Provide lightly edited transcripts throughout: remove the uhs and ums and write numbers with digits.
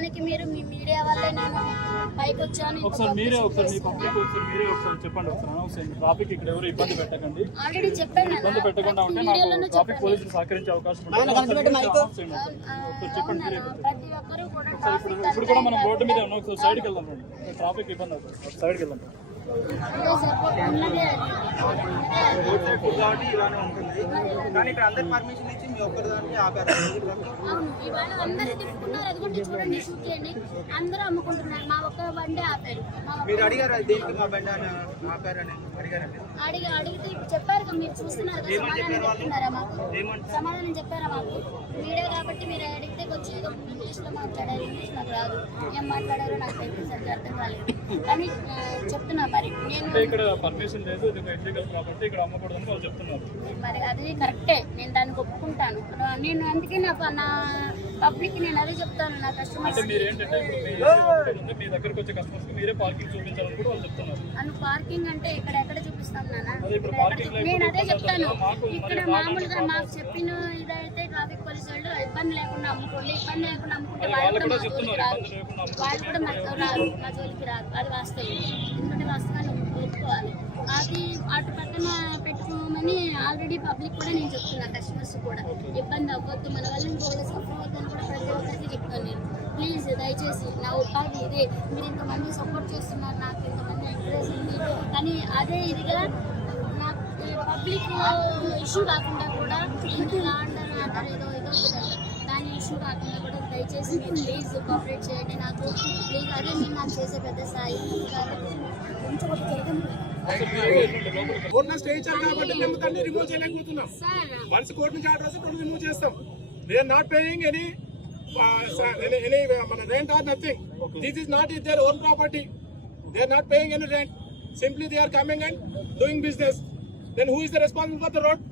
దానికి మీరు మీ మీడియా వల్లే నేను పైకి వచ్చాను. ట్రాఫిక్ ఇక్కడ ఎవరు ఇబ్బంది పెట్టకండి, ఆల్రెడీ చెప్పాను ఇబ్బంది పెట్టకుండా ఉంటే నాకు ట్రాఫిక్ పోలీసులు సహకరించే అవకాశం ఉంటుంది. ప్రతి ఒక్కరు కూడా ఇప్పుడు కూడా మనం రోడ్డు మీద ఉన్నాం, ఒకసారి సైడ్కి వెళ్దాం, ట్రాఫిక్ ఇబ్బంది అవుతుంది, సైడ్కి వెళ్దాం. ఇలానే ఉంటుంది కానీ ఇక్కడ అందరి పర్మిషన్ ఇచ్చి మీ ఒక్కరిదాన్ని ఆపారు. అవును, ఇవాళ అందరూ తిప్పుకున్నారు. అది కూడా చూడండి, షూట్ చేయండి, అందరూ అమ్ముకుంటున్నారు. మా ఒక్క బండి ఆపారు. మీరు అడిగారు దేనికి మా బండి అని ఆపారని అడిగారండి? అడిగితే ఇప్పుడు చెప్పారు కదా, మీరు చూస్తున్నారు కదా, సమాధానం చెప్తున్నారా మాకు? సమాధానం చెప్పారా మాకు? మీడియా కాబట్టి మీరు అడిగితే వచ్చి ఇంగ్లీష్లో మాట్లాడారు. ఇంగ్లీష్ నాకు రాదు, ఏం మాట్లాడారో నాకు తెలియదు, సరిగ్గా అర్థం కాలేదు. కానీ చెప్తున్నా మరి నేను ఇక్కడ పర్మిషన్ లేదు, ఇది ఇల్లీగల్ కాబట్టి ఇక్కడ అమ్మకూడదని వాళ్ళు చెప్తున్నారు. మరి అది కరెక్టే, నేను దానికి ఒప్పుకుంటాను. నేను అందుకే నా పబ్లిక్ నేను అదే చెప్తాను, నా కస్టమర్స్ మీరు ఏంటంటే మీ దగ్గరకు వచ్చే కస్టమర్స్ మీరే పార్కింగ్ చూపించాలని కూడా వాళ్ళు చెప్తున్నారు. అను పార్కింగ్ అంటే ఇక్కడ ఎక్కడ చూపిస్తాం నాన్న? నేను అదే చెప్తాను. ఇక్కడ మామూలుగా మాకు చెప్పిన ఇదైతే ట్రాఫిక్ పోలీసు వాళ్ళు ఇబ్బంది లేకుండా అమ్ముకోండి, ఇబ్బంది లేకుండా అమ్ముకుంటే వాళ్ళు కూడా మా జోలికి రాదు, వాళ్ళు కూడా మాకు రాదు, మా జోలికి రాదు. అది వాస్తవం, ఎందుకంటే వాస్తవాన్ని ఒప్పుకోవాలి. అది అటు పక్కన పెట్టుకోమని ఆల్రెడీ పబ్లిక్ కూడా నేను చెప్తున్నా, కస్టమర్స్ కూడా ఇబ్బంది అవ్వద్దు, మన వల్ల ఇంకోళ్ళు సఫర్ అవ్వద్దని కూడా ప్రతి ఒక్కరికి చెప్తాను నేను. ప్లీజ్ దయచేసి నా ఉపాధి ఇదే, మీరు ఇంతమంది సపోర్ట్ చేస్తున్నారు, నాకు ఇంతమంది ఎంకరేజ్ ఉంది. కానీ అదే ఇదిగా నాకు పబ్లిక్ ఇష్యూ కాకుండా కూడా ఇంట్లో అంటారు ఏదో ఉంటుందంట, దాని ఇష్యూ కాకుండా కూడా దయచేసి మీరు ప్లీజ్ కోఆపరేట్ చేయండి నాకు, ప్లీజ్. అదే మీరు నాకు చేసే పెద్ద స్థాయి. కోర్టు స్టే ఇచ్చారు కాబట్టి మేము దాన్ని రిమూవ్ చేయలేకపోతున్నాం. వన్స్ కోర్టు నుంచి ఆర్డర్ వస్తే రిమూవ్ చేస్తాం. They are not paying any మన rent or nothing. This is not is their own property. They are not paying any rent. Simply they are coming and doing business. Then who is the responsible for the road?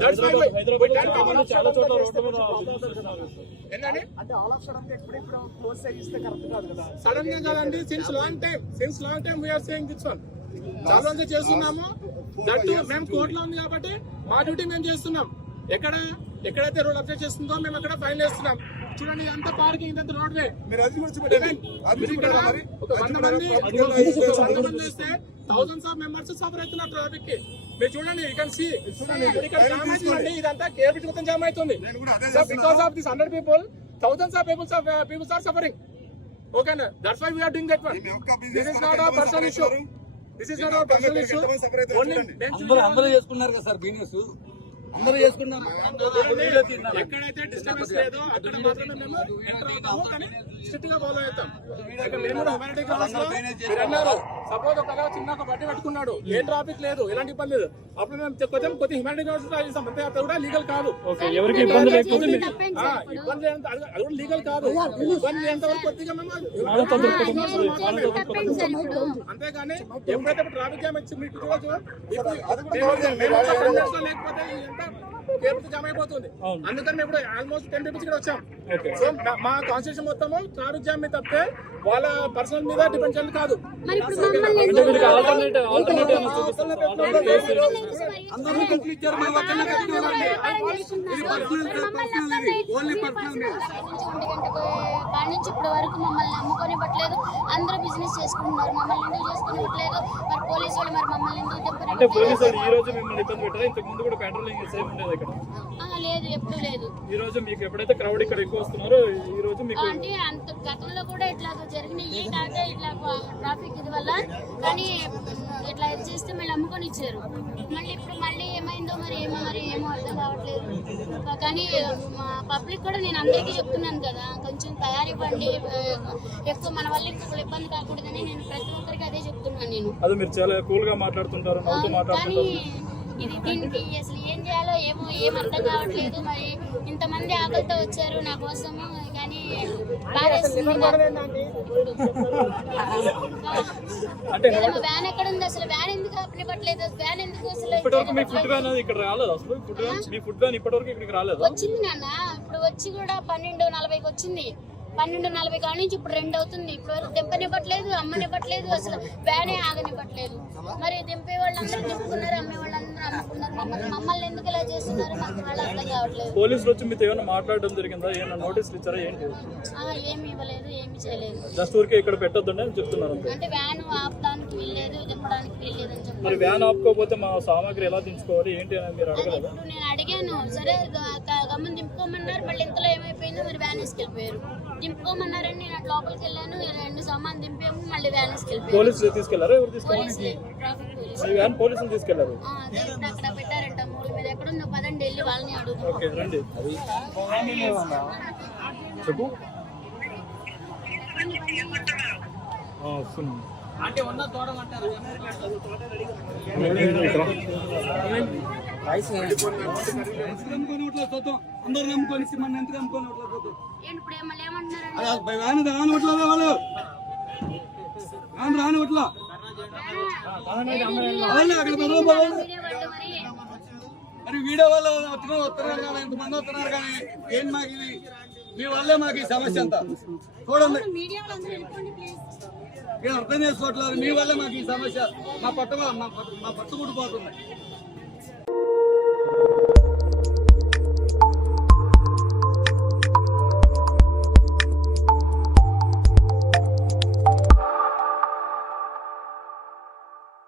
That's why చాలా చోట్ల road మీద sudden గా కదండి, since long time we are saying this one. చాలా రోజులు చేస్తున్నాము. That మేము కోర్టులో ఉంది కాబట్టి మా డ్యూటీ మేము చేస్తున్నాం. ఎక్కడైతే రోడ్ అబ్జెక్ట్ చేస్తుందో మేము అక్కడ ఫైన్ వేస్తున్నాం. చూడండి, అంత పార్కింగ్, ఇదంతా రోడ్ వే. వస్తే థౌసండ్స్ ఆఫ్ మెంబర్స్ సఫర్ అవుతున్నారు ట్రాఫిక్ కి. మీరు చూడండి, యూ కెన్ సీ ఇక్కడ జామ్ అవుతుందండి. ఇదంతా కేబిట్ మొత్తం జామ్ అవుతుంది. Because of this 100 people, thousands of people are suffering. Okay, that's why we are doing that one. This is not our personal issue. This is not our personal issue. అందరూ చేసుకున్నారు కదా sir, business అందరూ చేసుకున్నారు. ఎక్కడైతే disturbance లేదో అక్కడ మాత్రమే మేము ఎంటర్ అవుతాము, కానీ స్ట్రిక్ట్ గా ఫాలో అవుతాం. మేము కూడా హ్యూమానిటీ క్లాస్ లో మీరు అన్నారు, సపోజ్ ఒక చిన్న ఒక బట్టి పెట్టుకున్నాడు, ఏం ట్రాఫిక్ లేదు, ఎలాంటి ఇబ్బంది లేదు, అప్పుడు మేము కొంచెం కొద్దిగా హ్యూమానిటీ క్లాస్ చేస్తాం. అంతే, అది కూడా లీగల్ కాదు. ఎవరికి ఇబ్బంది లేకపోతే ఇబ్బంది అది కూడా లీగల్ కాదు. ఇబ్బంది ఎంతవరకు కొద్దిగా మేము అంతేగాని ఎప్పుడైతే ట్రాఫిక్ జామ్ వచ్చి మీకు చూడవచ్చు, లేకపోతే కేబుల్ జామ్ అయిపోతుంది. అందుకని ఇప్పుడు ఆల్మోస్ట్ 10 people ఇక్కడ వచ్చాం. సో మా కాన్స్టిట్యూషన్ మొత్తము ట్రాఫిక్ జామ్ మీద తప్పితే వాళ్ళ పర్సనల్ మీద డిపెండ్ చేయాలి కాదు. నుంచి ఇప్పటి వరకు మమ్మల్ని నమ్ముకొనివ్వట్లేదు, అందరూ బిజినెస్ చేసుకుంటున్నారు, మమ్మల్ని ఎందుకు చేసుకునివ్వట్లేదు? మరి పోలీసు వాళ్ళు మరి మమ్మల్ని ఎందుకు లేదు, ఎప్పుడు లేదు. ఈ రోజు మీకు ఎప్పుడైతే క్రౌడ్ ఇక్కడ ఎక్కువ వస్తున్నారో ఈ రోజు మీకు అంటే అంత గతంలో కూడా ఇట్లా జరిగినాయి కాక ఇట్లా ట్రాఫిక్ ఇది వల్ల, కానీ ఇట్లా చేస్తే మళ్ళీ అమ్ముకొని ఇచ్చారు. మళ్ళీ ఇప్పుడు మళ్ళీ ఏమైందో మరి ఏమో అర్థం కావట్లేదు. కానీ పబ్లిక్ కూడా నేను అందరికీ చెప్తున్నాను కదా, కొంచెం తయారివ్వండి, ఎక్కువ మన వల్ల ఇంకొకరు ఇబ్బంది కాకూడదని నేను ప్రతి ఒక్కరికి అదే చెప్తున్నాను. నేను అది మీరు చాలా కూల్ గా మాట్లాడుతుంటారు, కానీ ఇది దీనికి అసలు ఏం చేయాలో ఏం అర్థం కావట్లేదు. మరి ఇంతమంది ఆకలితో వచ్చారు నా కోసము, కానీ వ్యాన్ ఎక్కడ ఉంది? అసలు వ్యాన్ ఎందుకు ఆపనివ్వట్లేదు? వ్యాన్ ఎందుకు అసలు వచ్చింది నాన్న? ఇప్పుడు వచ్చి కూడా 12:40కి వచ్చింది. 12:40 కాడ నుంచి ఇప్పుడు 2 అవుతుంది. ఇప్పుడు వరకు దింపనివ్వట్లేదు, అమ్మనివ్వట్లేదు, అసలు వ్యానే ఆగనివ్వట్లేదు. మరి దింపే వాళ్ళందరూ దింపుకున్నారు, అమ్మే వాళ్ళందరూ లేకుండా అమ్ముకున్నారు. మమ్మల్ని ఎందుకు ఇలా చేస్తున్నారు నాకు వాళ్ళు అర్థం కావట్లేదు. పోలీసులు వచ్చి మీతో ఏమైనా మాట్లాడడం జరిగిందా? ఏమైనా నోటీసులు ఇచ్చారా? ఏంటి? ఏమి ఇవ్వలేదు, ఏమి చేయలేదు. జస్ట్ ఊరికే ఇక్కడ పెట్టొద్దండి అని చెప్తున్నారు. అంటే వ్యాన్ ఆపడానికి వీల్లేదు, దింపడానికి వీల్లేదు అని చెప్పారు. మరి వ్యాన్ ఆపుకోకపోతే మా సామాగ్రి ఎలా దించుకోవాలి ఏంటి అని మీరు అడగలేదా? ఇప్పుడు నేను అడిగాను, సరే గమ్మున దింపుకోమన్నారు. మళ్ళీ ఇంతలో ఏమైపోయిందో మరి వ్యాన్ వేసుకెళ్ళిపోయారు. దింపుకోమన్నారని నేను అటు లోపలికి వెళ్ళాను, 2 సామాన్ దింపాము, మళ్ళీ వ్యాన్ వేసుకెళ్ళిపోయారు. పోలీసులు తీసుకెళ్లారా? ఎవరు తీసుకెళ్ళారు? Traffic police. మీ వ్యాన్ పోలీసులు తీసుకెళ్లారు. అదే ఇప్పుడు అక్కడ పెట్టారంట మూల మీద. ఎక్కడుందో పదండి వెళ్ళి వాళ్ళని అడుగుతాం. ఓకే రండి. చెప్పు. అంటే ఉన్న తోడమంటారు అందరూ నమ్ముకొని మన ఎంత నమ్ముకొని ఏంటి ఇప్పుడు మళ్ళీ ఏమంటున్నారు? రాని ఒట్లా వాళ్ళు రాని ఒట్లా మరి వీడియో వాళ్ళు వస్తున్నారు కానీ ఇంతమంది వస్తున్నారు కానీ ఏంటి మాకు ఇది? మీ వల్లే మాకు ఈ సమస్య అంతా. చూడండి, నేను అర్థం చేసుకోవట్లేదు. మీ వల్లే మాకు ఈ సమస్య. మా పట్టు కుడిపోతుంది.